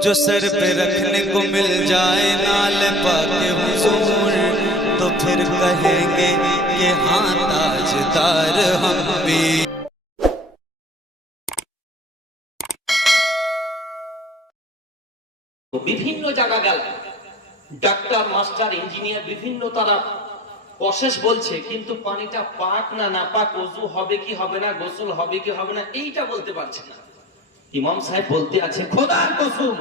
जो सर पे रखने को मिल जाए नाल पाके हुजूर, तो फिर कहेंगे कि हाँ ताजदार हम भी। বিভিন্ন জায়গা গেল, ডাক্তার মাস্টার ইঞ্জিনিয়ার বিভিন্ন তারা প্রসেস বলছে, কিন্তু পানিটা পাক না নাপাক, ওযু হবে কি হবে না, গোসল হবে কি হবে না, এইটা বলতে পারছে না। ইমাম সাহেব বলতে আছে, খোদার কসম,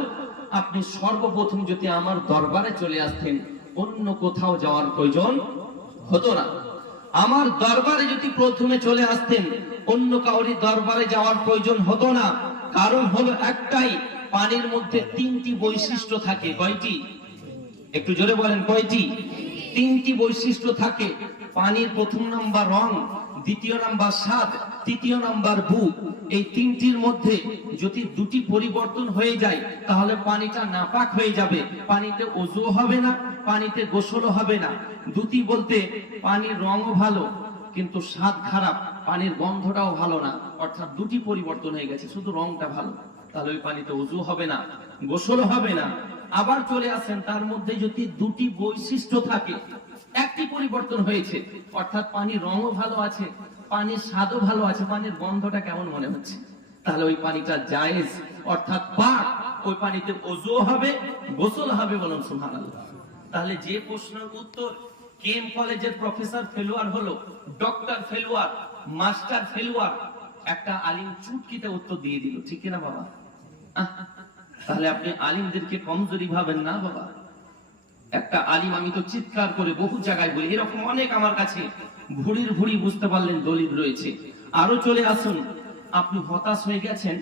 আপনি সর্বপ্রথম যদি আমার দরবারে চলে আসতেন, অন্য কোথাও যাওয়ার প্রয়োজন হতো না। আমার দরবারে যদি প্রথমে চলে আসতেন, অন্য কাউরি দরবারে যাওয়ার প্রয়োজন হতো না। কারণ হলো একটাই, পানির মধ্যে তিনটি বৈশিষ্ট্য থাকে। কয়টি? একটু জোরে বলেন, কয়টি? তিনটি বৈশিষ্ট্য থাকে। পানির প্রথম নাম্বার রং, দ্বিতীয় নাম্বার স্বাদ, তৃতীয় নাম্বার বু। এই তিনটির মধ্যে যদি দুটি পরিবর্তন হয়ে যায়, তাহলে পানিটা নাপাক হয়ে যাবে। পানিতে ওযু হবে না, পানিতে গোসলও হবে না। দুটি বলতে পানির রঙও ভালো কিন্তু স্বাদ খারাপ, পানির গন্ধটাও ভালো না, অর্থাৎ দুটি পরিবর্তন হয়ে গেছে, শুধু রংটা ভালো। তাহলে ওই পানিতে ওযু হবে না, গোসলও হবে না। আবার চলে আসেন, তার মধ্যে যদি দুটি বৈশিষ্ট্য থাকে, একটি পরিবর্তন হয়েছে, অর্থাৎ পানির রঙও ভালো আছে, পানির স্বাদও ভালো আছে, পানির গন্ধটা কেমন মনে হচ্ছে, তাহলে ওই পানিটা জায়েজ, অর্থাৎ পাক। ওই পানিতে ওযু হবে, গোসল হবে। বলুন সুবহানাল্লাহ। তাহলে যে প্রশ্নের উত্তর কেএম কলেজের প্রফেসর ফেলুয়ার হলো, ডক্টর ফেলুয়ার, মাস্টার ফেলুয়ার, একটা আলিম চুটকিতে উত্তর দিয়ে দিল, ঠিক কিনা বাবা? তাহলে আপনি আলিমদেরকে কমজোরি ভাবেন না বাবা। একটা আলিম, আমি তো চিৎকার করে বহু জায়গায় বলি, এরকম অনেক আমার কাছে ভুড়ির ভুড়ি বুঝতে পারলেন দলিল রয়েছে। আরো চলে আসুন, আপনি হতাশ হয়ে গেছেন,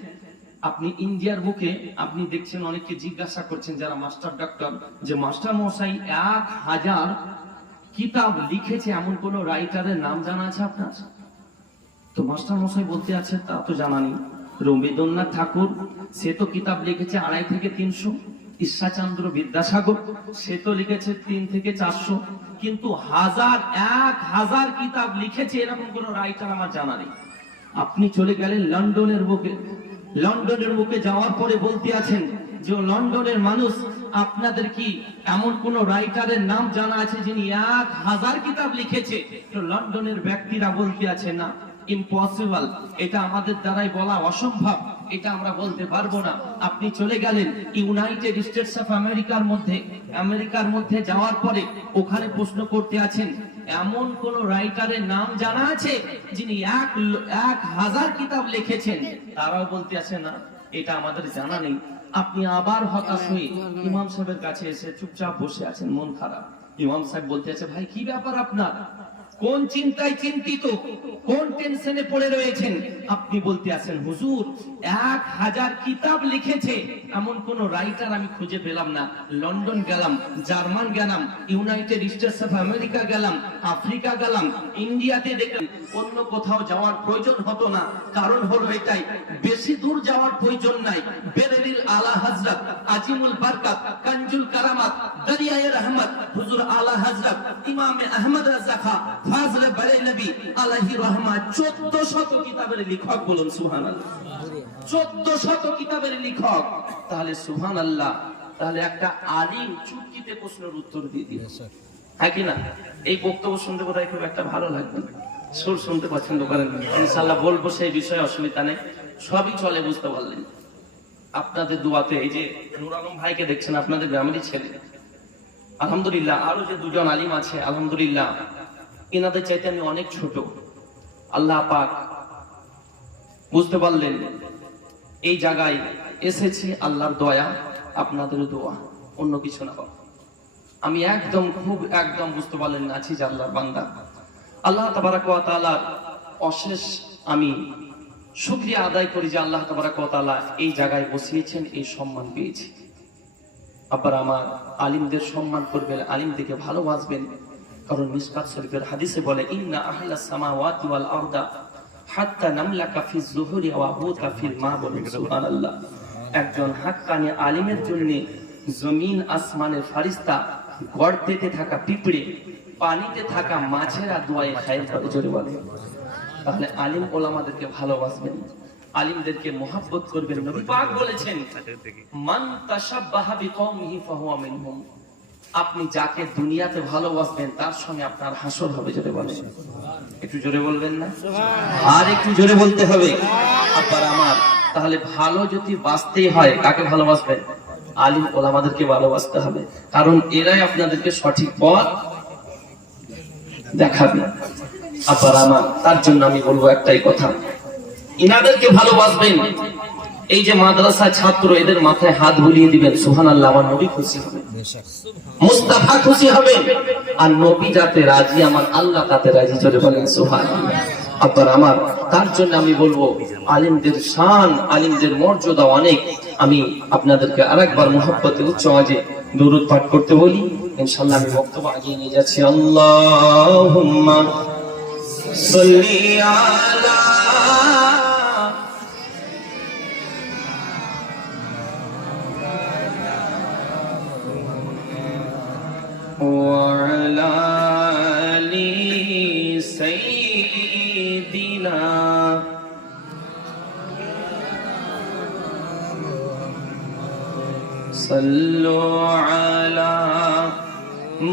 আপনি ইন্ডিয়ার বুকে আপনি দেখছেন, অনেককে জিজ্ঞাসা করছেন যারা মাস্টার ডক্টর, যে মাস্টার মশাই 1000 কিতাব লিখেছে, এমন কোন রাইটারের নাম জানা আছে আপনার? তো মাস্টার মশাই বলতে আছে, তা তো জানা নেই। রবীন্দ্রনাথ ঠাকুর, সে তো কিতাব লিখেছে 250 থেকে 300। ঈশ্বরচন্দ্র বিদ্যাসাগর, সে তো লিখেছে 3 থেকে 400। কিন্তু 1000 কিতাব লিখেছে এরকম কোন রাইটার আমার জানা নেই। আপনি চলে গেলেন লন্ডনের বুকে, লন্ডনের বুকে যাওয়ার পরে বলতে আছেন যে লন্ডনের মানুষ, আপনাদের কি এমন কোন রাইটারের নাম জানা আছে যিনি 1000 কিতাব লিখেছে? তো লন্ডনের ব্যক্তিরা বলতে আছে, না, ইম্পসিবল, এটা আমাদের দ্বারাই বলা অসম্ভব, এটা আমরা বলতে পারবো না। আপনি চলে গেলেন ইউনাইটেড স্টেটস অফ আমেরিকার মধ্যে যাওয়ার পরে ওখানে প্রশ্ন করতে আছেন, এমন কোন রাইটারের নাম জানা আছে যিনি 1000 কিতাব লিখেছেন? তারাও বলতে আছে, না, এটা আমাদের জানা নেই। আপনি আবার হতাশ হয়ে ইমাম সাহেবের কাছে এসে চুপচাপ বসে আছেন, মন খারাপ। ইমাম সাহেব বলতে আছে, ভাই কি ব্যাপার আপনার? কোন চিন্তায় চিন্তিত, কোন টেনশনে পড়ে রয়েছেন? আপনি বলতে আছেন, হুজুর 1000 কিতাব লিখেছে এমন কোন রাইটার আমি খুঁজে পেলাম না। লন্ডন গেলাম, জার্মান গেলাম, ইউনাইটেড স্টেটস অফ আমেরিকা গেলাম, আফ্রিকা গেলাম, ইন্ডিয়াতে দেখলাম, অন্য কোথাও যাওয়ার প্রয়োজন হতো না। কারণ হলো এটাই, বেশি দূর যাওয়ার প্রয়োজন নাই। বেরেলিল আলা হযরত, আজিমুল বরকত, কানজুল কারামাত, দরিয়ায়ে রহমত, হুজুর আলা হযরত ইমামে আহমদ রাজা খা ফাজলে বড়ে নবী আলাইহি রহমত 1400 কিতাবের লেখক। বলুন সুবহানাল্লাহ। 1400 কিতাবের লেখক। তাহলে সুবহানাল্লাহ, তাহলে একটা আলিম চুটকিতে প্রশ্নের উত্তর দিয়ে দিল, হ্যাঁ কি না? এই বক্তব্য শুনতে বোধহয় খুব একটা ভালো লাগবে, সুর শুনতে পছন্দ করেন, ইনশাআল্লাহ বলবো সেই বিষয়ে, অসুবিধা নেই, সবই চলে, বুঝতে পারলেন? আপনাদের দোয়াতে এই যে নূর আলম ভাইকে দেখছেন, আপনাদের গ্রামেরই ছেলে, আলহামদুলিল্লাহ। আরো যে দুজন আলিম আছে, আলহামদুলিল্লাহ, এনাদের চাইতে আমি অনেক ছোট। আল্লাহ পাক, বুঝতে পারলেন, এই জায়গায় এসেছি আল্লাহর দয়া, আপনাদের দোয়া, অন্য কিছু না। আমি একদম বুঝতে পারলেন না, আছি যে আল্লাহর বান্দা। আল্লাহ তাবারাক ওয়া তাআলার অশেষ আমি শুকরিয়া আদায় করি যে আল্লাহ তাবারাক ওয়া তাআলা এই জায়গায় বসিয়েছেন, এই সম্মান পেয়েছি। আবার আমার আলিমদের সম্মান করবেন, আলিমদেরকে ভালোবাসবেন, কারণ মিশকাত শরীফের হাদিসে বলে, ইন্না আহলাস সামাওয়াতি ওয়াল আরদা হাত্তা নামলাকা ফিজ যুহুরি ওয়া হুতা ফিল মা। বলুন সুবহানাল্লাহ। একজন হাক্কানি আলিমের জন্য জমিন আসমানের ফেরেশতা, গর্তেতে থাকা পিঁপড়ে, পানিতে থাকা মাছেরা দোয়ায়ে খায়ের করে, জোরে বলে। তাহলে আলিম ওলামাদেরকে ভালোবাসবেন, আলিমদেরকে মহব্বত করবেন। নবী পাক বলেছেন, মান তাশাব্বাহা বিকওমিহি ফাহুয়া মিনহুম। আপনি যাকে দুনিয়াতে ভালোবাসবেন তার সঙ্গে আপনার হাসর হবে। জোরে বলেন, একটু জোরে বলবেন না? আর একটু জোরে বলতে হবে। আবার আমার, তাহলে ভালো যদি বাঁচতেই হয় কাকে ভালোবাসবেন? আলিম ওলামাদেরকে ভালোবাসতে হবে, কারণ এরাই আপনাদেরকে সঠিক পথ দেখাবে। আবার আমার, তার জন্য আমি বলবো একটাই কথা, ইনাদেরকে ভালোবাসবেন। এই যে মাদ্রাসা ছাত্র, এদের মাথায় হাত বুলিয়ে দিবেন, সুবহানাল্লাহ, আমার নবী খুশি হবে, মুস্তাফা খুশি হবে। আর নবী যাতে রাজি, আমার আল্লাহ তাতে রাজি। চলে বলেন সুবহানাল্লাহ। আবার আমার, তার জন্য আমি বলবো আলিমদের শান, আলিমদের মর্যাদা অনেক। আমি আপনাদেরকে আরেকবার মুহাব্বতে উচ্চ আওয়াজে দুরূদ পাঠ করতে বলি, ইনশাআল্লাহ আমি বক্তব্য আগিয়ে নিয়ে যাচ্ছি। আল্লাহুম্মা সাল্লি আলা وعلى آل سيدنا صلوا على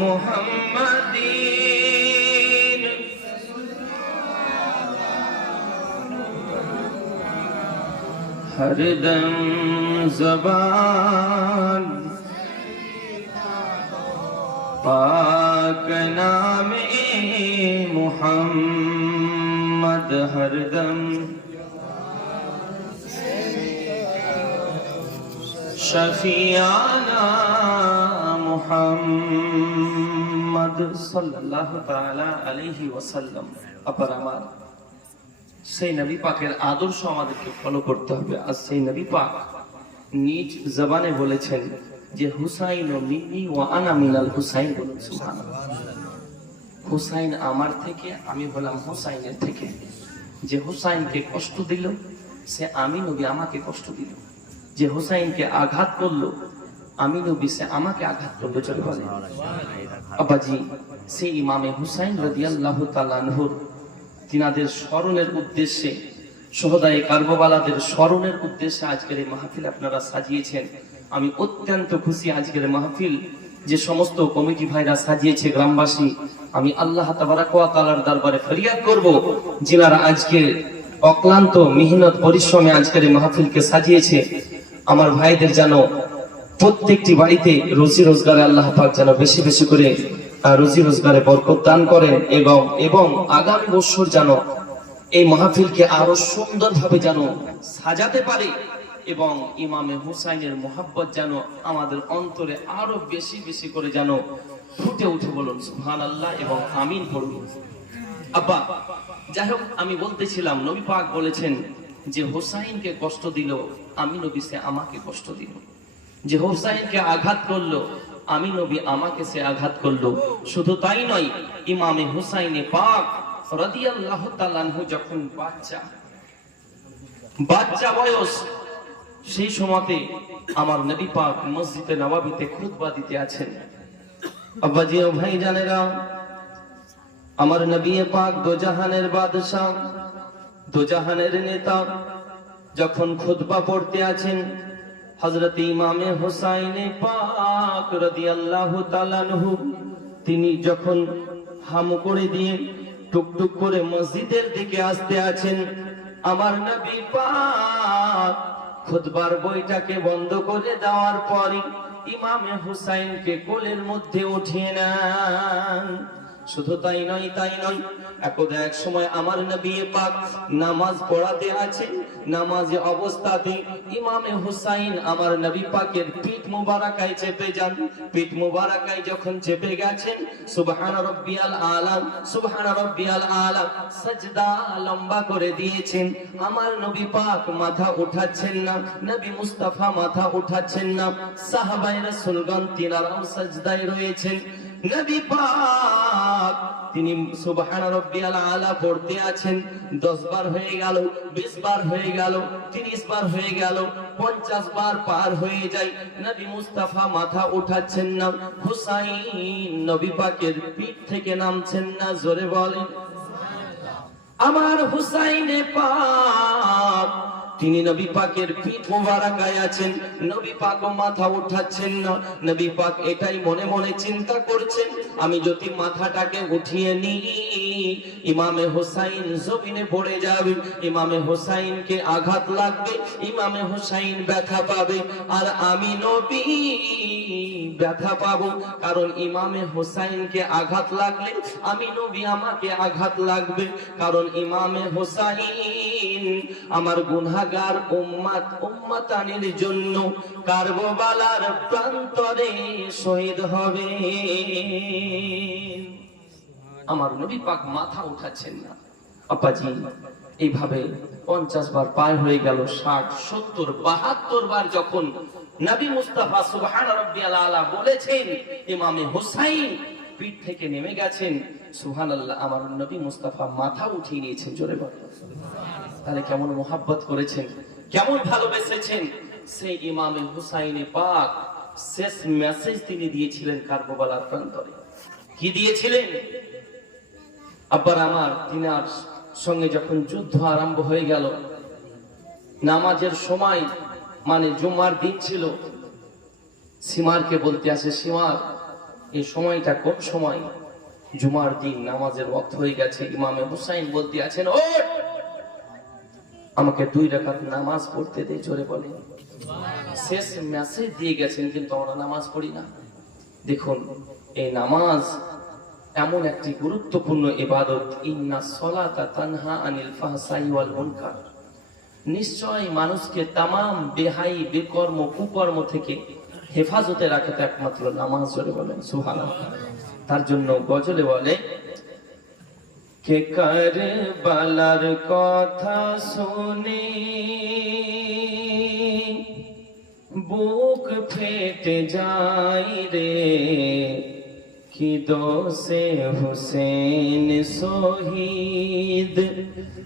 محمد ہر دم زبان پاک نام محمد ہر دم شفیعنا محمد صلی اللہ تعالی علیہ وسلم। আবার আমার, সেই নবী পাকের আদর্শ আমাদেরকে ফলো করতে হবে। আর সেই নবী পাক নিজ জবানে বলেছেন যে হুসাইন ও মিন্নি ওয়া আনা মিনাল হুসাইন। বলুন সুবহানাল্লাহ। হুসাইন আমার থেকে, আমি হলাম হুসাইনের থেকে। যে হুসাইনকে কষ্ট দিল সে আমি নবী আমাকে কষ্ট দিল। যে হুসাইনকে আঘাত করলো আমি নবী সে আমাকে আঘাত করলো। চলে বলে আব্বাজি, সেই ইমামে হুসাইন রাদিয়াল্লাহু তাআলা আনহুর তিনাদের স্মরণের উদ্দেশ্যে, শহদায়ে কারবালাদের স্মরণের উদ্দেশ্যে আজকের এই মাহফিল আপনারা সাজিয়েছেন। আমি অত্যন্ত খুশি। আজকের মাহফিল যে সমস্ত কমিটি ভাইরা সাজিয়েছে, গ্রামবাসী, আমি আল্লাহ তাবারাক ওয়া তাআলার দরবারে ফরিয়াদ করব, যিনারা আজকে অক্লান্ত মেহনত পরিশ্রমে আজকের এই মাহফিলকে সাজিয়েছে, আমার ভাইদের যেন প্রত্যেকটি বাড়িতে রুজি রোজগারে আল্লাহ পাক যেন বেশি বেশি করে রুজি রোজগারে বরকত দান করেন, এবং আগামী বছর যেন এই মাহফিলকে আরো সুন্দরভাবে যেন সাজাতে পারে, এবং ইমামে হুসাইনের মোহাব্বত যেন আমাদের অন্তরে আরো বেশি বেশি করে যেন ফুটে উঠে। বলুন সুবহানাল্লাহ এবং আমিন পড়ুন। আব্বা, যাই হোক, আমি বলতেছিলাম নবী পাক বলেছেন যে হুসাইনকে কষ্ট দিল আমি নবী সে আমাকে কষ্ট দিল। যে হুসাইনকে আঘাত করলো আমি নবী আমাকে সে আঘাত করলো। শুধু তাই নয়, ইমামে হুসাইনে পাক রাদিয়াল্লাহু তাআলা আনহু যখন বাচ্চা বয়স, সেই সময়তে আমার নবী পাক মসজিদে নববীতে খুতবা দিতে আছেন। আব্বাজি ও ভাই জানেরা, আমার নবী পাক দোজাহানের বাদশা, দোজাহানের নেতা, যখন খুতবা পড়তে আছেন, হযরত ইমামে হুসাইনে পাক রাদিয়াল্লাহু তাআলা আনহু তিনি যখন হাম করে দিয়ে টুকটুক করে মসজিদের দিকে আসতে আছেন, আমার নবী পাক খুতবার বইটাকে বন্ধ করে দেওয়ার পরই ইমামে হুসাইনকে কোলের মধ্যে উঠিয়ে নেন। শুধু তাই নয়, একদা এক সময় আমার নবী পাক নামাজ পড়াতে আছেন, নামাজে অবস্থাতে ইমামে হুসাইন আমার নবী পাকের পিঠ মুবারাকায় চেপে যান। পিঠ মুবারাকায় যখন চেপে গেছেন, সুবহানা রাব্বিয়াল আলা, সুবহানা রাব্বিয়াল আলা, সাজদা লম্বা করে দিয়েছেন। আমার নবী পাক মাথা উঠাচ্ছেন না, নবী মুস্তাফা মাথা উঠাচ্ছেন না, সাহাবায়ে রাসূলগণ তিনারাও সাজদায় রয়েছেন। নবী পাক তিনি সুবহানা রাব্বিয়াল আলা পড়তে আছেন। 10 বার হয়ে গেল, 20 বার হয়ে গেল, 30 বার হয়ে গেল, 50 বার পার হয়ে যায়, নবী মুস্তাফা মাথা উঠাচ্ছেন না, হুসাইন নবী পাকের পিঠ থেকে নামছেন না। জোরে বলেন আমার হুসাইনে পাক তিনি নবী পাকের পিঠ মোবারকায় আছেন, নবী পাক মাথা উঠাচ্ছেন না। নবী পাক এটাই মনে মনে চিন্তা করছেন, আমি যদি মাথাটাকে উঠিয়ে নিই ইমামে হোসাইন জমিনে পড়ে যাবে, ইমামে হোসাইনকে আঘাত লাগবে, ইমামে হোসাইন ব্যথা পাবে, আর আমি নবী ব্যথা পাবো। কারণ ইমামে হোসাইনকে আঘাত লাগলে আমি নবী আমাকে আঘাত লাগবে। কারণ ইমামে হোসাইন আমার গুনাহগার উম্মতানির জন্য কারবালার প্রান্তরে শহীদ হবে। আমার নবী পাক মাথা উঠাচ্ছেন না। আপাজি এইভাবে 50 বার পার হয়ে গেল, 60, 70, 72 বার যখন নবী মুস্তাফা সুবহান রাব্বিয়াল আলা বলেছেন, ইমামে হোসাইন পিঠ থেকে নেমে গেছেন, সুবহানাল্লাহ, আমার নবী মুস্তাফা মাথা উঠিয়ে নিয়েছেন। জোরে বলেন তাহলে কেমন মোহাব্বত করেছেন, কেমন ভালোবেসেছেন। সেই ইমামে হুসাইনে পাক শেষ মেসেজ তিনি দিয়েছিলেন কারবালার প্রান্তরে। কি দিয়েছিলেন? আব্বার আমার, তিনার সঙ্গে যখন যুদ্ধ আরম্ভ হয়ে গেল, নামাজের সময় মানে জুমার দিন ছিল, সীমারকে বলতে আসে, সীমার এই সময়টা কোন সময়? জুমার দিন, নামাজের ওয়াক্ত হয়ে গেছে। ইমামে হুসাইন বলতে আছেন, ও আমাকে 2 রাকাত নামাজ পড়তে দে। জোরে বলে শেষ মেসেজ দিয়ে গেছেন, কিন্তু আমরা নামাজ পড়ি না। দেখুন এই নামাজ এমন একটি গুরুত্বপূর্ণ ইবাদত, ইন্নাস সালাতা তানহা আনিল ফাহশাই ওয়াল মুনকার, নিশ্চয় মানুষকে তামাম বেহাই বেকর্ম কুকর্ম থেকে হেফাজতে রাখে তো একমাত্র নামাজ। জোরে বলেন সুবহানাল্লাহ। তার জন্য গজলে বলে, কে কারবালার কথা শুনে বুক ফেটে যায় রে, কি দোষে হুসেন শহীদ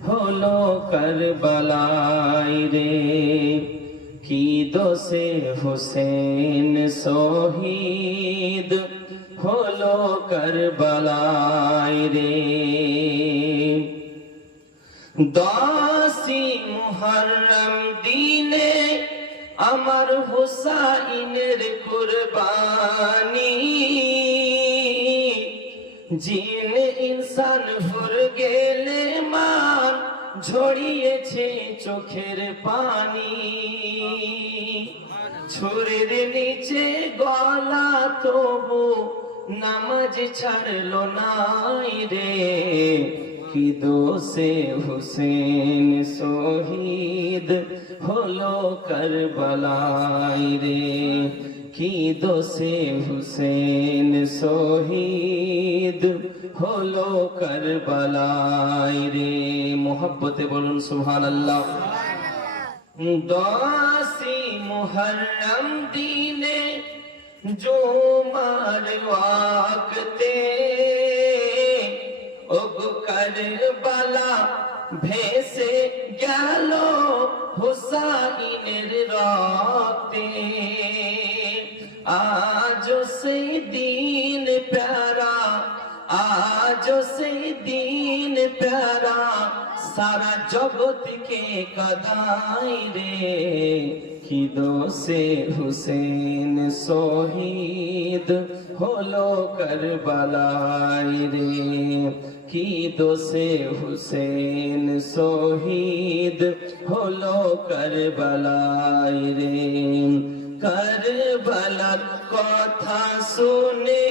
হলো কারবালায় রে, কি দোষে হুসেন শহীদ হলো কারবালায় রে। 10 মুহররম দিনে আমার হুসাইনের কুরবানি, জিন ইনসান হুর গেলে মান ঝরিয়েছে চোখের পানি, ছুরির নিচে গলা তবু নামাজ ছাড়লো নাই রে, কি দোষে হুসেন শহীদ হলো কারবালায় রে, কি দোষে হুসেন শহীদ হলো কারবালায় রে। মোহব্বতে বলুন সুবহানাল্লাহ। 10 মুহররম দিনে জুমার ওয়াক্তে ওগো কারবালা ভেসে গেল হুসাইনের রক্তে, আজ সেই দিন প্যারা, আজ সেই দিন প্যারা সারা জগৎকে কাঁদায় রে, কি দোষে হুসেন শহীদ হলো কারবালায় রে, কি দোষে হুসেন শহীদ হলো কারবালায় রে। কারবালার কথা শুনে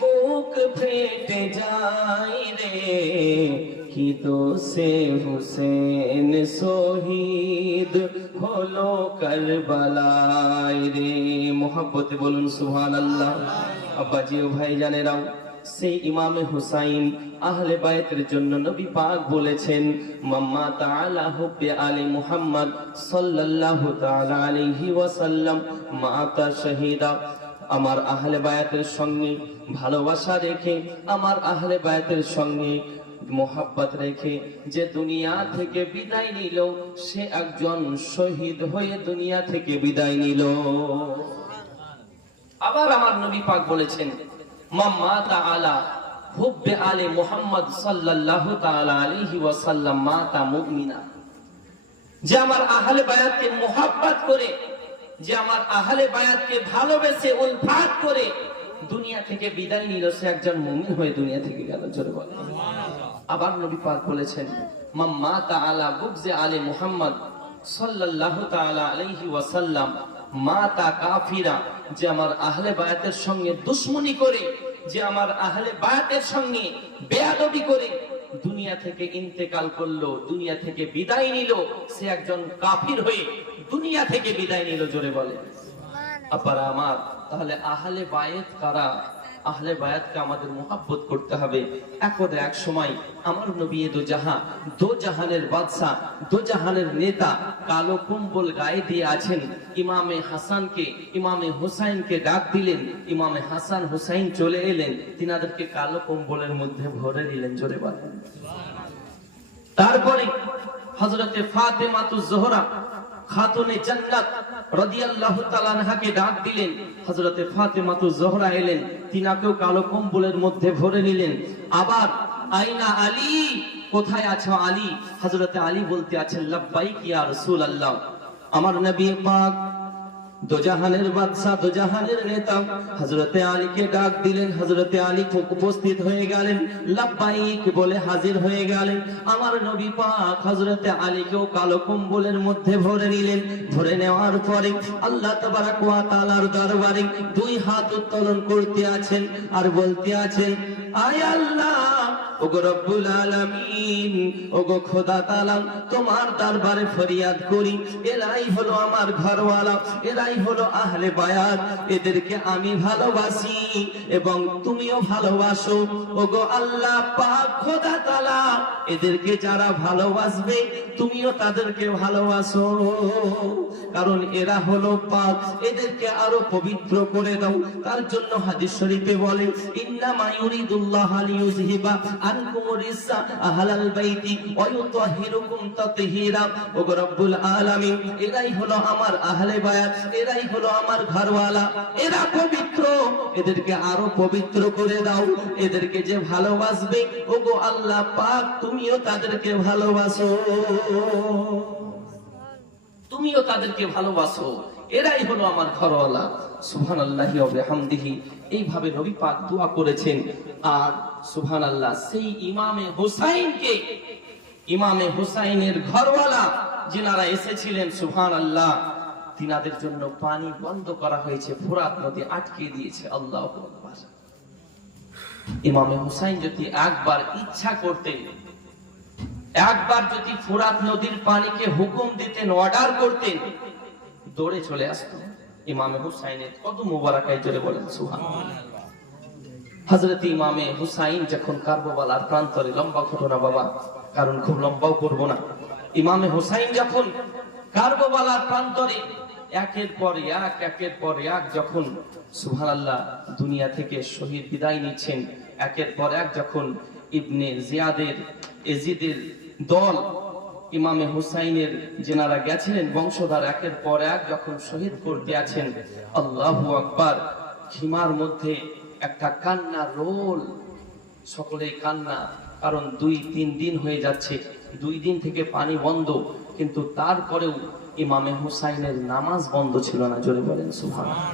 বুক ফেটে যায় রে, কি দোষে হুসেন শহীদ হলো কারবালায় রে। মোহাব্বতে বলুন সুবহানাল্লাহ। আব্বাজি ও ভাইজানেরাও, সেই ইমামে হুসাইন আহলে বায়তের জন্য নবী পাক বলেছেন, মাম্মা তাআলা হুব্বে আলী মুহাম্মদ সাল্লাল্লাহু তাআলা আলাইহি ওয়াসাল্লাম মাতা শাহীদা। আমার আহলে বায়াতের সঙ্গে ভালোবাসা রেখে, আমার আহলে বায়াতের সঙ্গে মোহাব্বত রেখে যে দুনিয়া থেকে বিদায় নিল, সে একজন শহীদ হয়ে দুনিয়া থেকে বিদায় নিল। আবার আমার নবী পাক বলেছেন, মাম্মা তাআলা হুব্বে আলে মুহাম্মদ সাল্লাল্লাহু তাআলা আলাইহি ওয়াসাল্লাম মাতা মুমিনা, যে আমার আহলে বায়াতকে মুহাব্বত করে, যে আমার আহলে বায়াতকে ভালোবেসে উলফাত করে দুনিয়া থেকে বিদায় নিল, সে একজন মুমিন হয়ে দুনিয়া থেকে গেল। জোরে বলেন সুবহানাল্লাহ। আবার নবী পাক বলেছেন, মান মাতা আলা বুগজি আলে মুহাম্মদ সাল্লাল্লাহু তাআলা আলাইহি ওয়াসাল্লাম মাতা কাফিরা, যে আমার আহলে বায়াতের সঙ্গে দুশমনি করে, যে আমার আহলে বায়াতের সঙ্গে বেয়াদবি করে দুনিয়া থেকে ইন্তেকাল করলো, দুনিয়া থেকে বিদায় নিল, সে একজন কাফির হয়ে দুনিয়া থেকে বিদায় নিল। জোরে বলে আপারা আমার। তাহলে আহলে বায়াত কারা? আহলে বায়াতকে আমাদের মুহাব্বত করতে হবে। একদা এক সময় আমার নবী দো জাহানের বাদশা, দো জাহানের নেতা কালো কম্বল গায়ে দিয়ে আছেন। ইমামে হাসানকে, ইমামে হুসাইনকে ডাক দিলেন। ইমামে হাসান হুসাইন চলে এলেন, তিনাদেরকে কালো কম্বলের মধ্যে ভরে নিলেন। জোরে বলেন। তারপরে হযরতে ফাতেমাতুজ জোহরা খাতুনে জান্নাত রাদিয়াল্লাহু তাআলা আনহাকে ডাক দিলেন। হযরতে ফাতেমাতুজ জোহরা এলেন, তিনাকেও কালো কম্বলের মধ্যে ভরে নিলেন। আবার আইনা আলী, কোথায় আছো আলী? হযরতে আলী বলতে আছেন, লাব্বাইক ইয়া রাসূলুল্লাহ। আমার নবী পাক দোজাহানের বাদশা, দোজাহানের নেতা হযরতে আলীকে ডাক দিলেন। হযরতে আলী উপস্থিত হয়ে গেলেন, লাব্বাইক বলে হাজির হয়ে গেলেন। আমার নবী পাক হযরতে আলীকেও কালো কম্বলের মধ্যে ভরে নিলেন। ভরে নেওয়ার পরে আল্লাহ তাবারক ওয়া তাআলার দরবারে দুই হাত উত্তোলন করতে আছেন আর বলতে আছেন, আয় আল্লাহ, ওগো রব্বুল আলামিন, ওগো খোদা তাআলা, তোমার দরবারে ফরিয়াদ করি, এরাই হলো আমার ঘরওয়ালা, এরাই হলো আহলে বায়াত, এদেরকে আমি ভালোবাসি এবং তুমিও ভালোবাসো। ওগো আল্লাহ পাক খোদা তাআলা, এদেরকে যারা ভালোবাসবে তুমিও তাদেরকে ভালোবাসো, কারণ এরা হলো পাক, এদেরকে আরো পবিত্র করে দাও। তার জন্য হাদিস শরীফে বলে, ইন্নামা ইউরিদুল্লাহু লিইউযহিবা আনকুম রিসা আহলাল বাইতি ওয়া ইউতাহিরুকুম তাতহীরা। ওগো রব্বুল আলামিন, এরাই হলো আমার আহলে বায়াত, এরাই হলো আমার ঘরওয়ালা, এরা পবিত্র, এদেরকে আরো পবিত্র করে দাও। এদেরকে যে ভালোবাসবে, ওগো আল্লাহ পাক, তুমিও তাদেরকে ভালোবাসো, তুমিও তাদেরকে ভালোবাসো, এরাই হলো আমার ঘরওয়ালা। সুবহানাল্লাহি ওয়া বিহামদিহি। এইভাবে নবী পাক দোয়া করেছেন। আর সুবহানাল্লাহ, সেই ইমামে হুসাইনকে, ইমামে হুসাইনের ঘরওয়ালা যিনারা এসেছিলেন, সুবহানাল্লাহ, তিনাদের জন্য পানি বন্ধ করা হয়েছে, ফোরাত নদী আটকে দিয়েছে। আল্লাহু আকবার। ইমামে হুসাইন যদি একবার ইচ্ছা করতেন, একবার যদি ফোরাত নদীর পানিকে হুকুম দিতেন, অর্ডার করতেন, দৌড়ে চলে আসতেন ইমামে হুসাইনের কদম মোবারকায়। জোরে বলেন সুবহানাল্লাহ। হযরত ইমামে হুসাইন যখন কারবালার প্রান্তরে, লম্বা ঘটনা বাবা, কারণ খুব লম্বাও করব না। ইমামে হুসাইন যখন কারবালার প্রান্তরে একের পর এক, একের পর এক যখন সুবহানাল্লাহ দুনিয়া থেকে শহীদ বিদায় নিচ্ছেন, একের পর এক যখন ইবনে জিয়াদের, এজিদের দল ইমামে হুসাইনের যেনারা গেছিলেন বংশধর, একের পর এক যখন শহীদ করতে আছেন, আল্লাহু আকবার, খিমার মধ্যে একটা কান্না রোল, সকলেই কান্না, কারণ 2-3 দিন হয়ে যাচ্ছে, 2 দিন থেকে পানি বন্ধ, কিন্তু তারপরেও ইমামে হুসাইনের নামাজ বন্ধ ছিল না। জোরে বলেন সুবহানাল্লাহ।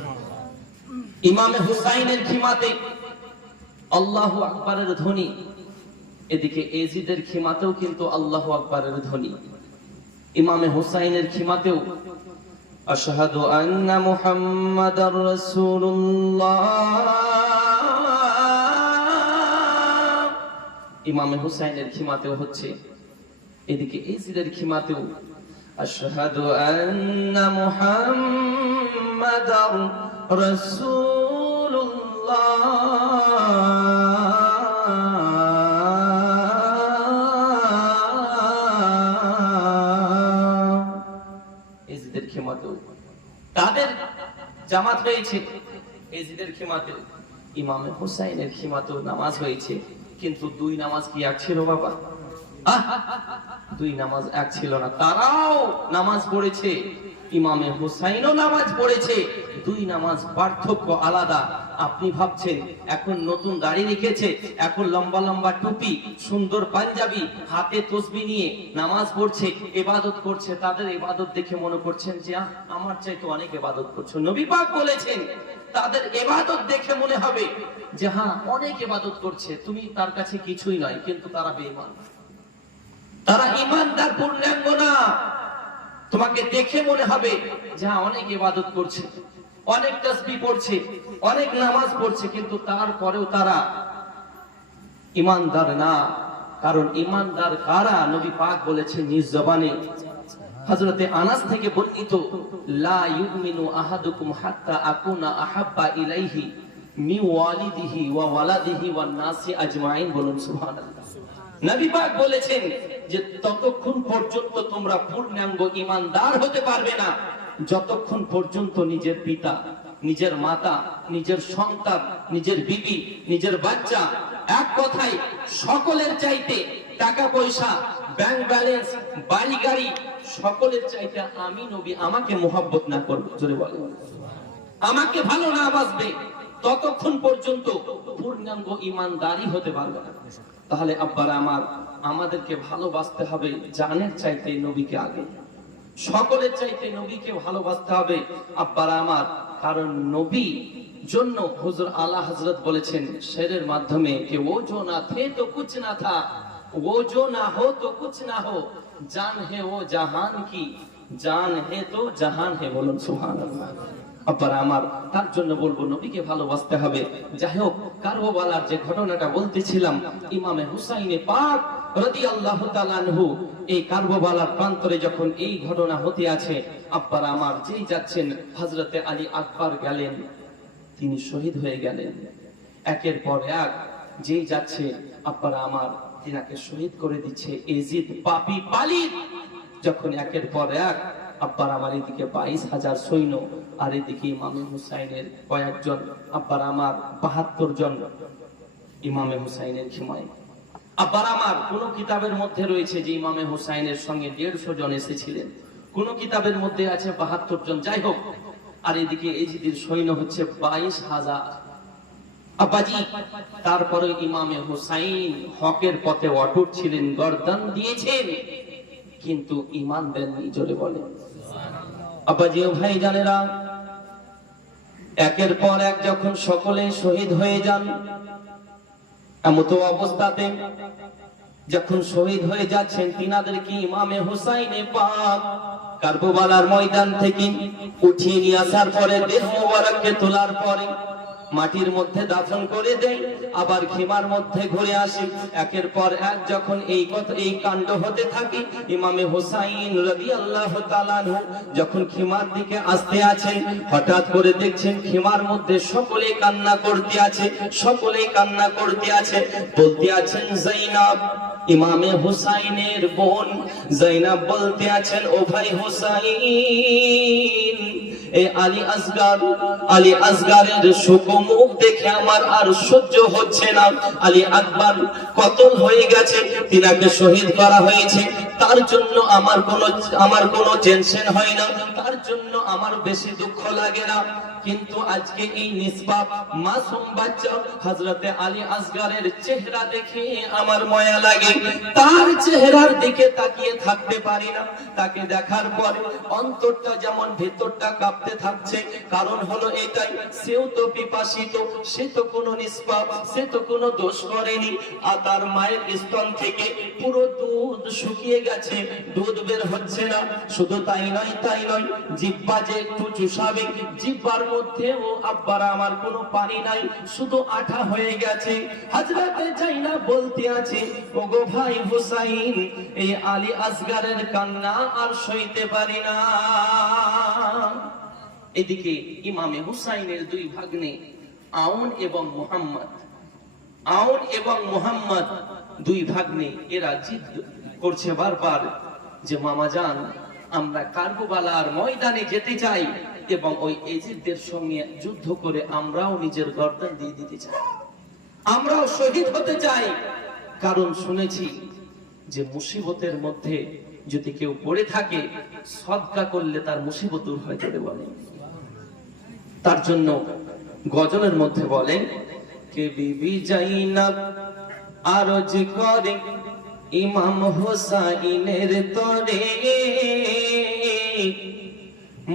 ইমামে হুসাইনের খিমাতে আল্লাহু আকবারের ধ্বনি, এদিকে এজিদের খিমাতেও কিন্তু আল্লাহু আকবারের ধ্বনি। ইমামে হুসাইনের খিমাতেও আশহাদু আন্না মুহাম্মাদার রাসূলুল্লাহ, ইমামে হুসাইনের খিমাতেও হচ্ছে, এদিকে এজিদের খিমাতেও আশহাদু আন্না মুহাম্মাদার রাসূলুল্লাহ। তাদের জামাত হয়েছে, এজিদের খিমাতেও, ইমামে হুসাইনের খিমাতেও নামাজ হয়েছে, কিন্তু 2 নামাজ কি এক ছিল বাবা? 2 নামাজ এক ছিল না। তারাও নামাজ পড়েছে, ইমামে হুসাইনও নামাজ পড়েছে, 2 নামাজ পার্থক্য আলাদা। আপনি ভাবছেন এখন নতুন দাড়ি রেখেছে, এখন লম্বা লম্বা টুপি, সুন্দর পাঞ্জাবি, হাতে তসবি নিয়ে নামাজ পড়ছে, ইবাদত করছে, তাদের ইবাদত দেখে মনে করছেন যে আমার চাইতে অনেক ইবাদত করছে। নবী পাক বলেছেন তাদের ইবাদত দেখে মনে হবে যে হ্যাঁ অনেক ইবাদত করছে, তুমি তার কাছে কিছুই নয়, কিন্তু তারা বেঈমান, তারা ঈমানদার পূর্ণাঙ্গ না। তোমাকে দেখে মনে হবে যে হ্যাঁ অনেক ইবাদত করছে, অনেক তাসবিহ পড়ছে, অনেক নামাজ পড়ছে, কিন্তু তারপরেও তারা ঈমানদার না। কারণ ঈমানদার কারা? নবী পাক বলেছেন নিজ জবানে, হযরতে আনাস থেকে বর্ণিত, লা ইউমিনু আহাদুকুম হাত্তা আকুনা আহাব্বা ইলাইহি মি ওয়ালিদিহি ওয়া ওয়ালাদিহি ওয়ান নাসি আজমাইন। বলুন সুবহানাল্লাহ। নবী পাক বলেছেন যে ততক্ষণ পর্যন্ত তোমরা পূর্ণাঙ্গ ঈমানদার হতে পারবে না যতক্ষণ পর্যন্ত নিজের পিতা, নিজের মাতা, নিজের সন্তান, নিজের বিবি, নিজের বাচ্চা, এক কথায় সকলের চাইতে টাকা পয়সা, ব্যাংক ব্যালেন্স, বাড়ি গাড়ি, সকলের চাইতে আমি নবী আমাকে মোহাব্বত না করবে, জোরে বলে আমাকে ভালো না বাসবে, ততক্ষণ পর্যন্ত পূর্ণাঙ্গ ঈমানদারই হতে পারবে না। তাহলে আব্বারা আমার, আমাদেরকে ভালোবাসতে হবে জানের চাইতে নবীকে আগে, সকলের চাইতে নবীকে ভালোবাসতে হবে আব্বারা আমার। কারণ নবী জন্য হুজুর আলা হযরত বলেছেন শেরের মাধ্যমে कि वो जो ना थे तो कुछ ना था, वो जो ना हो तो कुछ ना हो, जान है वो जहान की, जान है तो जहान है। বলুন সুবহানাল্লাহ। আব্বারা আমার, তার জন্য বলবো নবীকে ভালোবাসতে হবে। যাই হোক, কারবালার যে ঘটনাটা বলতেছিলাম, ইমামে হুসাইনে পাক রাদিয়াল্লাহু তাআলা আনহু এই কারবালার প্রান্তরে যখন এই ঘটনা হতে আছে, আব্বারা আমার, যেই যাচ্ছেন হযরতে আলী আকবর গেলেন, তিনি শহীদ হয়ে গেলেন। একের পর এক যেই যাচ্ছে আব্বারা আমার, তিনাকে শহীদ করে দিচ্ছে এজিদ পাপী পালিত। যখন একের পর এক আব্বার আমার, এদিকে 22,000 সৈন্য, আর এদিকে ইমামে হুসাইনের কয়েকজন, আব্বার আমার 72 জন ইমামে হুসাইনের খিমায়। আব্বার আমার, কোন কিতাবের মধ্যে রয়েছে যে ইমামে হুসাইনের সঙ্গে 150 জন এসেছিলেন, কোন কিতাবের মধ্যে আছে 72 জন। যাই হোক, আর এদিকে এজিদের সৈন্য হচ্ছে 22,000। আব্বাজি, তারপরে ইমামে হুসাইন হকের পথে অটুট ছিলেন, গর্দান দিয়েছেন, কিন্তু ঈমান দেননি, জোরে বলে আব্বাজি ও ভাই জানেরা। একের পর এক যখন সকলে শহীদ হয়ে যান, এমত অবস্থাতে যখন শহীদ হয়ে যাচ্ছেন, তিনাদেরকে ইমামে হুসাইনে পাক কারবালার ময়দান থেকে উঠিয়ে নিয়ে আসার পরে, দেহ মোবারককে তোলার পরে মাটির মধ্যে দাফন করে দেয়, আবার খিমার মধ্যে ঘুরে আসে। একের পর এক যখন এই কাণ্ড হতে থাকে, ইমামে হুসাইন রাদিয়াল্লাহু তাআলা আনহু যখন খিমার দিকে আসতে আছেন, হঠাৎ করে দেখছেন খিমার মধ্যে সকলে কান্না করতে আছে, সকলে কান্না করতে আছে, বলতে আছেন যায়েনব, ইমামে হুসাইনের বোন যায়েনব বলতে আছেন, ও ভাই হুসাইন, এই আলী আসগারের শোক মুখ দেখে আমার আর সহ্য হচ্ছে না। আলী আকবর কতল হয়ে গেছে, তিনাকে শহীদ করা হয়েছে, তার জন্য আমার কোনো টেনশন হয় না, তার জন্য আমার বেশি দুঃখ লাগে না। কিন্তু আজকে এই নিষ্পাপ মাসুম বাচ্চা হযরতে আলী আসগারের চেহারা দেখে আমার মায়া লাগে, তার চেহারার দিকে তাকিয়ে থাকতে পারি না। তাকে দেখার পরে অন্তরটা যেমন ভেতরটা কাঁপতে থাকছে, কারণ হলো এটাই, সেও তো পিপাসিত, সে তো কোনো নিষ্পাপ, সে তো কোনো দোষ করেনি, আর তার মায়ের স্তন থেকে পুরো দুধ শুকিয়ে গেছে, দুধ বের হচ্ছে না। শুধু তাই নয়, জিহ্বা যে একটু চুষাবে, জিহ্বার মধ্যেও আব্বারা আমার কোনো পানি নাই, শুধু আঠা হয়ে গেছে। হযরতে যায়েনব বলতে আছে, ওগো ভাই হুসাইন, এই আলী আসগারের কান্না আর সইতে পারি না। এদিকে ইমামে হুসাইনের দুই ভাগ্নে আউন এবং মুহাম্মদ দুই ভাগ্নে, এরা জিদ করছে বারবার যে মামা জান, আমরা কারবালার ময়দানে যেতে চাই এবং ওই এজিদদের সঙ্গে যুদ্ধ করে আমরাও নিজের গর্দান দিয়ে দিতে চাই, আমরাও শহীদ হতে চাই। কারণ শুনেছি যে মুসিবতের মধ্যে যদি কেউ পড়ে থাকে, সদকা করলে তার মুসিবত দূর হয়ে যাবে বলে। তার জন্য গজলের মধ্যে বলেন কে বিবি জাইনাব আরজ করে ইমাম হোসাইনের তরে,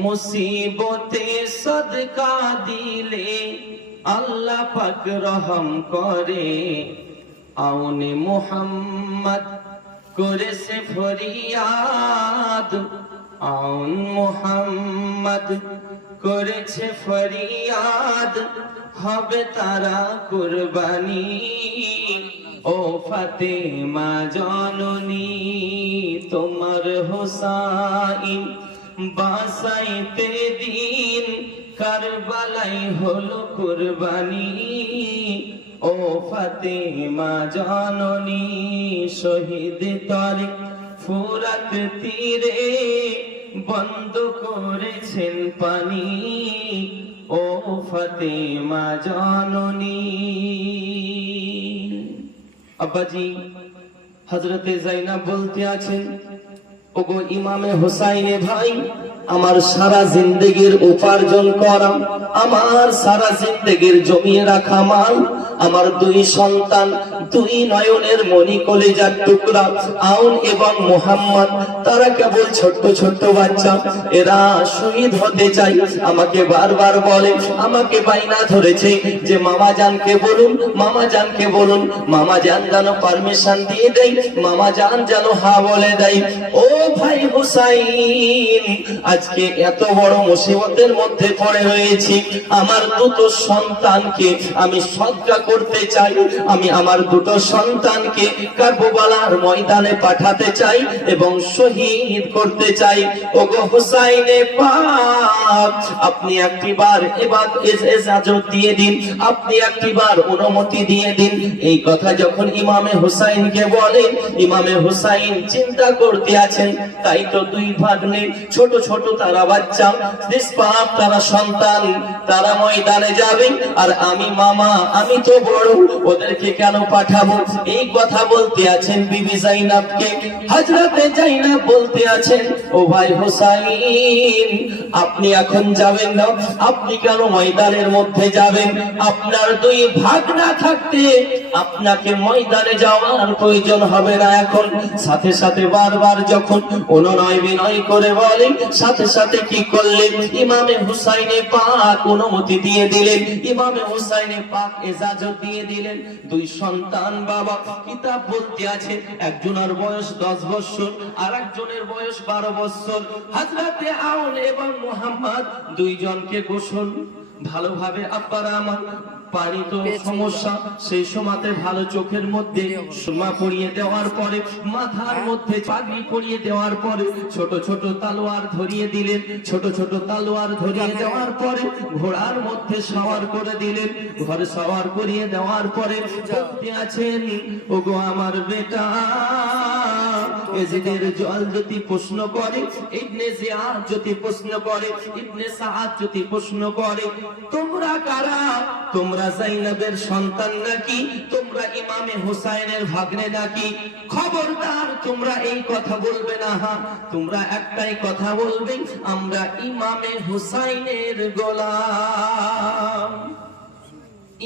মুসিবতে সদকা দিলে আল্লাহ পাক রহম করে। আউনে মুহাম্মদ করেছে ফরিয়াদ, আউন মুহাম্মদ করেছে ফরিয়াদ, হবে তারা কুরবানি। ও ফাতেমা জননী তোমার হোসাইন বাসাইতে দিন কারবালাই হলো কুরবানি। ও ফাতেমা জননী শহীদ তরে ফুরাত তীরে বন্ধ করেছেন পানি। ও ফাতেমা জননী। আব্বাজি হযরতে যায়েনব বলতে আছেন, ওগো ইমামে হোসাইনে ভাই, আমার সারা জিন্দেগির উপার্জন করা, আমার সারা জিন্দেগির জমিয়ে রাখা মাল, আমার দুই সন্তান, দুই নয়নের মনি কলিজার টুকরা আউন এবং মুহাম্মদ, তারা কেবল ছোট্ট ছোট্ট বাচ্চা, এরা শহীদ হতে চাই। আমাকে বারবার বলে, আমাকে বাইনা ধরেছে যে মামা জানকে বলুন, মামা জানকে বলুন, মামা জান যেন পারমিশন দিয়ে দেয়, মামা জান যেন হা বলে দেয়। ও ভাই হুসাইন, আজকে এত বড় মুসিবতের মধ্যে পড়ে রয়েছি, আমার দুটো সন্তানকে আমি সদকা করতে চাই, আমি আমার দুটো সন্তানকে কারবালার ময়দানে পাঠাতে চাই এবং শহীদ করতে চাই। ওগো হুসাইনে পাক, আপনি একটিবার ইজাজত দিয়ে দিন, আপনি একটিবার অনুমতি দিয়ে দিন। এই কথা যখন ইমামে হুসাইনকে বলেন, ইমামে হুসাইন চিন্তা করতে আছেন, তাই তো দুই ভাগ্নে ছোট ছোট তারা বাচ্চা, নিষ্পাপ তারা সন্তান, তারা ময়দানে যাবে, আর আমি মামা, আমি তো বড়, ওদেরকে কেন পাঠাবো? এই কথা বলতে আছেন বিবি যায়েনবকে। হযরতে যায়েনব বলতে আছেন, ও ভাই হোসাইন, আপনি এখন যাবেন না, আপনি কেন ময়দানের মধ্যে যাবেন? আপনার দুই ভাগনা থাকতে আপনাকে ময়দানে যাওয়ার প্রয়োজন হবে না এখন। সাথে সাথে বারবার যখন অনুনয় বিনয় করে বলে, সাথে সাথে কি করলেন? ইমামে হুসাইনে পাক অনুমতি দিয়ে দিলেন, ইমামে হুসাইনে পাক ইজাজত দিয়ে দিলেন। দুই সন্তান বাবা, কিতাব বলতে আছে একজনের বয়স 10 বছর আর একজনের বয়স 12 বছর। হযরতে আউন এবং মুহাম্মদ দুইজনকে গোসল ভালোভাবে, আব্বারা আমার পানি তো সমস্যা, সেই সময়তে ভালো চোখের মধ্যে সুরমা পরিয়ে দেওয়ার পরে, মাথার মধ্যে পাগড়ি পরিয়ে দেওয়ার পরে, ছোট ছোট তলোয়ার ধরিয়ে দিলেন, ছোট ছোট তলোয়ার ধরিয়ে দেওয়ার পরে ঘোড়ার মধ্যে সওয়ার করে দিলেন। ঘরে সওয়ার করিয়ে দেওয়ার পরে বলতে আছেন, ওগো আমার বেটা, এজিদের জল যদি প্রশ্ন করে, ইবনে জিয়াদ যদি প্রশ্ন করে, ইবনে সাআদ যদি প্রশ্ন করে, তোমরা কারা? তোমরা যায়েনবের সন্তান নাকি? তোমরা ইমামে হুসাইনের ভাগ্নে নাকি? খবরদার তোমরা এই কথা বলবে না। হ্যাঁ, তোমরা একটাই কথা বলবে, আমরা ইমামে হুসাইনের গোলাম,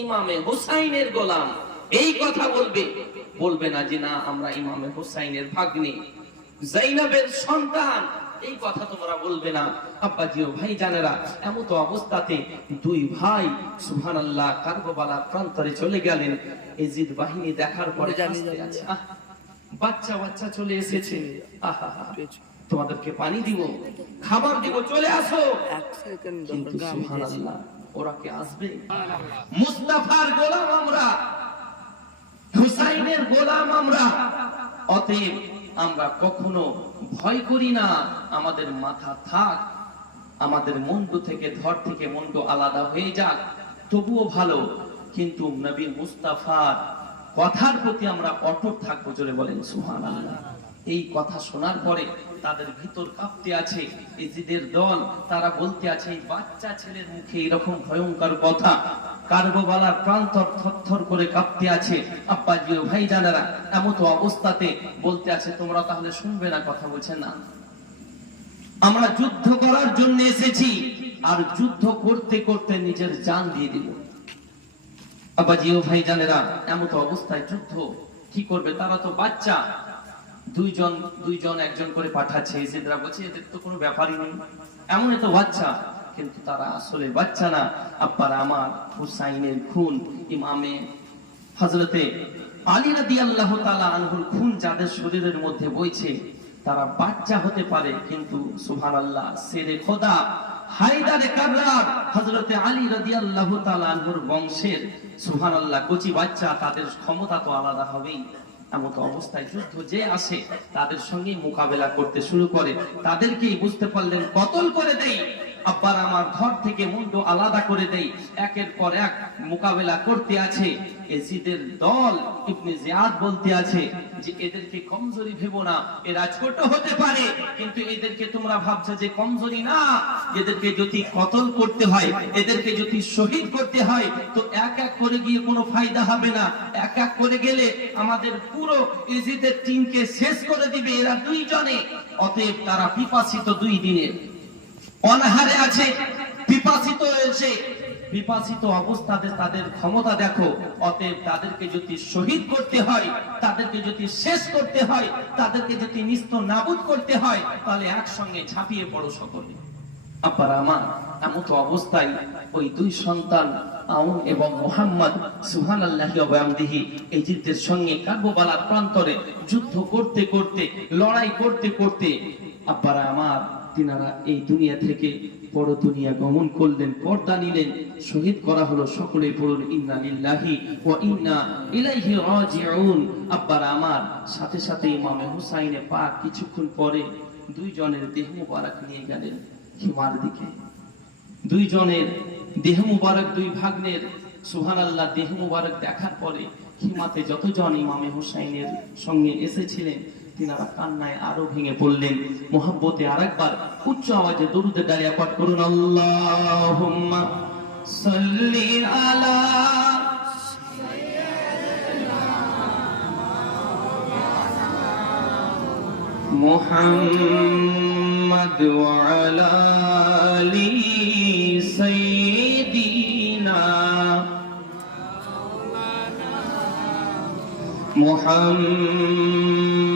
ইমামে হুসাইনের গোলাম। এই কথা বলবে, বলবে না যে না আমরা ইমামে হুসাইনের ভাগ্নে, যায়েনবের সন্তান। এই কথা তোমরা বলবে না। আব্বাজি ও ভাই জানেরা, এমন তো অবস্থাতে দুই ভাই সুবহানাল্লাহ কারবালার প্রান্তরে চলে গেলেন। এজিদ বাহিনী দেখার পরে বাচ্চা বাচ্চা চলে এসেছে, তোমাদেরকে পানি দিব, খাবার দিব, চলে আসো। কিন্তু সুবহানাল্লাহ, ওরা কি আসবে? মুস্তাফার গোলাম আমরা, হুসাইনের গোলাম আমরা, অতএব আমরা কখনো ভয় করি না। আমাদের মাথা থাক, আমাদের মুন্ডু থেকে, ধর থেকে মুন্ডু আলাদা হয়ে যাক, তবুও ভালো, কিন্তু নবী মুস্তাফার কথার প্রতি আমরা অটুট থাকবো। জোরে বলেন সুবহানাল্লাহ। এই কথা শোনার পরে তাদের ভিতর কাঁপতে আছে এজিদের দল, তারা বলতে আছে এই বাচ্চা ছেলের মুখে এরকম ভয়ঙ্কর কথা, কারবালার প্রান্তর থরথর করে কাঁপতে আছে। আব্বাজি ও ভাই জানেরা, এমন তো অবস্থাতে বলতে আছে, তোমরা তাহলে শুনবে না? কথা বলছে না, আমরা যুদ্ধ করার জন্য এসেছি, আর যুদ্ধ করতে করতে নিজের জান দিয়ে দিল। আব্বাজি ও ভাইজানেরা, এমন তো অবস্থায় যুদ্ধ কি করবে? তারা তো বাচ্চা, দুইজন একজন করে পাঠাচ্ছে। ইজিদরা বলছে এদের তো কোনো ব্যাপারই নেই, এমন তো বাচ্চা, কিন্তু তারা আসলে বাচ্চা না। আব্বারা আমার, হুসাইনের খুন, ইমামে হযরতে আলী রাদিয়াল্লাহু তাআলা আনহুর খুন যাদের শরীরের মধ্যে বইছে, তারা বাচ্চা হতে পারে, কিন্তু সুবহানাল্লাহ শেরে খোদা হায়দারে কাররার হযরতে আলী রাদিয়াল্লাহু তাআলা আনহুর বংশের সুবহানাল্লাহ কচি বাচ্চা, তাদের ক্ষমতা তো আলাদা হবেই। এমন অবস্থায় যুদ্ধ যে আসে তাদের সঙ্গে মোকাবেলা করতে শুরু করে, তাদেরকেই বুঝতে পারলেন কতল করে দেই। আব্বার আমার ঘর থেকে মুন্ডু আলাদা করে দেই, একের পর এক মোকাবেলা করতে আছে। এজিদের দল ইবনে জিয়াদ বলতে আছে যে এদেরকে কমজোরি ভেবো না, এরা ছোট হতে পারে, কিন্তু এদেরকে তোমরা ভাবছো যে কমজোরি না, এদেরকে যদি কতল করতে হয়, এদেরকে যদি শহীদ করতে হয়, তো এক এক করে গিয়ে কোনো ফায়দা হবে না। এক এক করে গেলে আমাদের পুরো এজিদের টিমকে শেষ করে দিবে এরা দুইজনে। অতএব তারা পিপাসিত, 2 দিনের অনাহারে আছে, পিপাসিত হয়েছে, পিপাসিত অবস্থাতে তাদের ক্ষমতা দেখো। অতএব তাদেরকে যদি শহীদ করতে হয়, তাদেরকে যদি শেষ করতে হয়, তাদেরকে যদি নিস্ত নাবুদ করতে হয়, তাহলে একসঙ্গে ঝাঁপিয়ে পড়ো সকলে। আপনারা আমার, এমন তো অবস্থায় ওই 2 সন্তান আউন এবং মুহাম্মদ সুবহানাল্লাহি ওয়া বিহামদিহি ইজিদের সঙ্গে কারবালার প্রান্তরে যুদ্ধ করতে করতে, লড়াই করতে করতে আপনারা আমার, তিনারা এই দুনিয়া থেকে পর দুনিয়া গমন করলেন, পর্দা নিলেন, শহীদ করা হলো। সকলে পড়ুন ইন্না লিল্লাহি ওয়া ইন্না ইলাইহি রাজিউন। আব্বারা আমার, সাথে সাথে ইমামে হুসাইনে পাক কিছুক্ষণ পরে 2 জনের দেহ মুবারক নিয়ে গেলেন হিমার দিকে। 2 জনের দেহ মুবারক, 2 ভাগ্নের সুবহানাল্লাহ দেহ মুবারক দেখার পরে হিমাতে যতজন ইমামে হুসাইনের সঙ্গে এসেছিলেন, তিনারা কান্নায় আরো ভেঙে পড়লেন। মুহাব্বতে আরেকবার উচ্চ আওয়াজে দরুদে দাঁড়িয়ে পাঠ করুন, আল্লাহুম্মা সাল্লি আলা মুহাম্মাদ ওয়া আলা আলি সাইয়্যিদিনা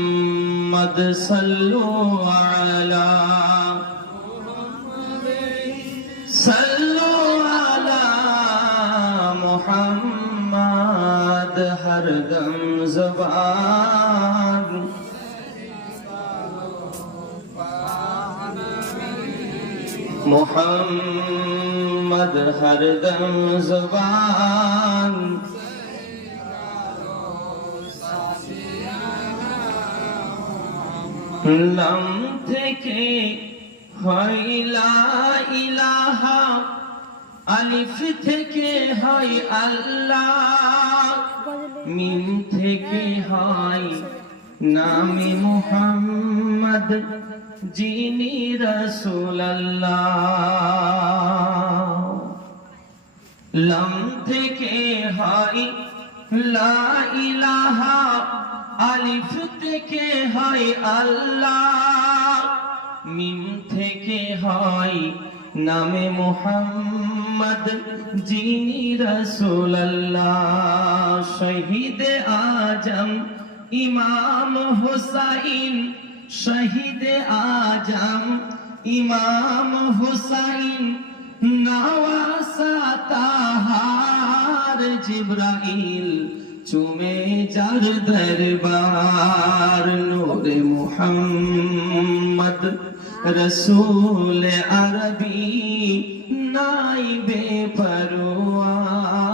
মুহাম্মাদ সাল্লু আলা মুহাম্মাদ হরদম জবান মুহাম্মদ হরদম জবান লাম থেকে হয় লা ইলাহা, আলিফ থেকে হয় আল্লাহ, মিম থেকে হয় নামে মুহাম্মদ যিনি রাসূলুল্লাহ। লাম থেকে হয় লা ইলাহা, আলিফ থেকে হয় আল্লাহ, মিম থেকে হয় নামে মুহাম্মদ যিনি রাসূলুল্লাহ। শহীদ আজম ইমাম হুসাইন, শহীদ আজম ইমাম হুসাইন, নওয়াসা তাহার জিবরাইল চুমে যার দরবার। নূরে মুহাম্মদ রসূল আরবি নাইবে পরওয়ার,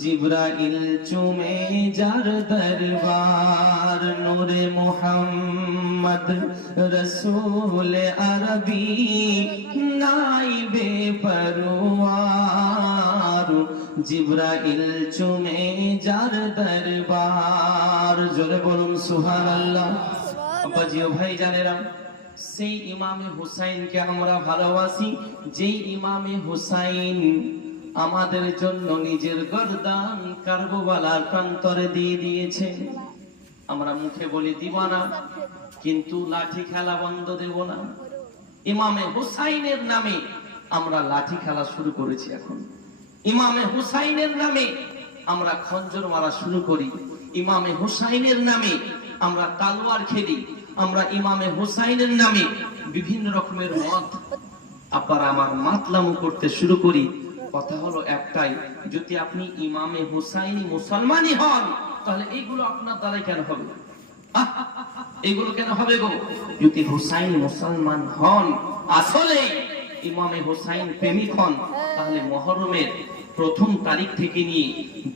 জিবরাইল চুমে যার দরবার। নূরে মুহাম্মদ রসূল আরবি নাইবে পরওয়ার, জিবরাইল চুমে যার দরবার। জোরে বলুন সুবহানাল্লাহ। আব্বাজি ও ভাইজানেরা, সেই ইমামে হুসাইনকে আমরা ভালোবাসি, যেই ইমামে হুসাইন আমাদের জন্য নিজের গর্দান কারবালার প্রান্তরে দিয়ে দিয়েছে। আমরা মুখে বলি দিব না, কিন্তু লাঠি খেলা বন্ধ দেব না। ইমামে হুসাইনের নামে আমরা লাঠি খেলা শুরু করেছি। এখন ইমামে হুসাইনের নামে আমরা খঞ্জর মারা শুরু করি, ইমামে হুসাইনের নামে আমরা তালোয়ার খেলি, আমরা ইমামে হুসাইনের নামে বিভিন্ন রকমের মদ আবার আমার মাতলামু করতে শুরু করি। কথা হলো একটাই, যদি আপনি ইমামে হুসাইনি মুসলমানই হন তাহলে এইগুলো আপনার দ্বারাই কেন হবে? এইগুলো কেন হবে গো? যদি হুসাইনি মুসলমান হন, আসলে ইমামে হুসাইন প্রেমিক হন, তাহলে মুহররমের প্রথম তারিখ থেকে নিয়ে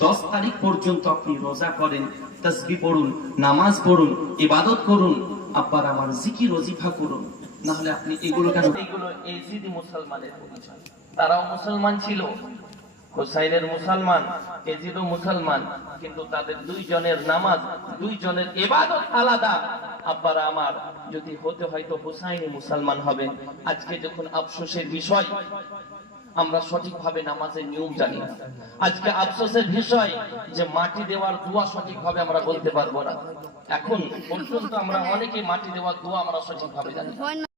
10 তারিখ পর্যন্ত আপনি রোজা করেন, তাসবিহ পড়ুন, নামাজ পড়ুন, ইবাদত করুন, আবার আমার জিকির ওজিফা করুন। না হলে আপনি এগুলো কেন? এগুলো এজিদি মুসলমানের পরিচয়। তারাও মুসলমান ছিল, হুসাইনের মুসলমান, এজিদও মুসলমান, কিন্তু তাদের দুইজনের নামাজ, দুইজনের ইবাদত আলাদা। আব্বারা আমার, যদি হতে হয় তো হুসাইনি মুসলমান হবে। আজকে যখন আফসোসের বিষয়, আমরা সঠিকভাবে নামাজের নিয়ম জানি না। আজকে আফসোসের বিষয় যে মাটি দেওয়ার দোয়া সঠিকভাবে আমরা বলতে পারবো না। এখন পর্যন্ত আমরা অনেকে মাটি দেওয়ার দোয়া আমরা সঠিকভাবে জানি না।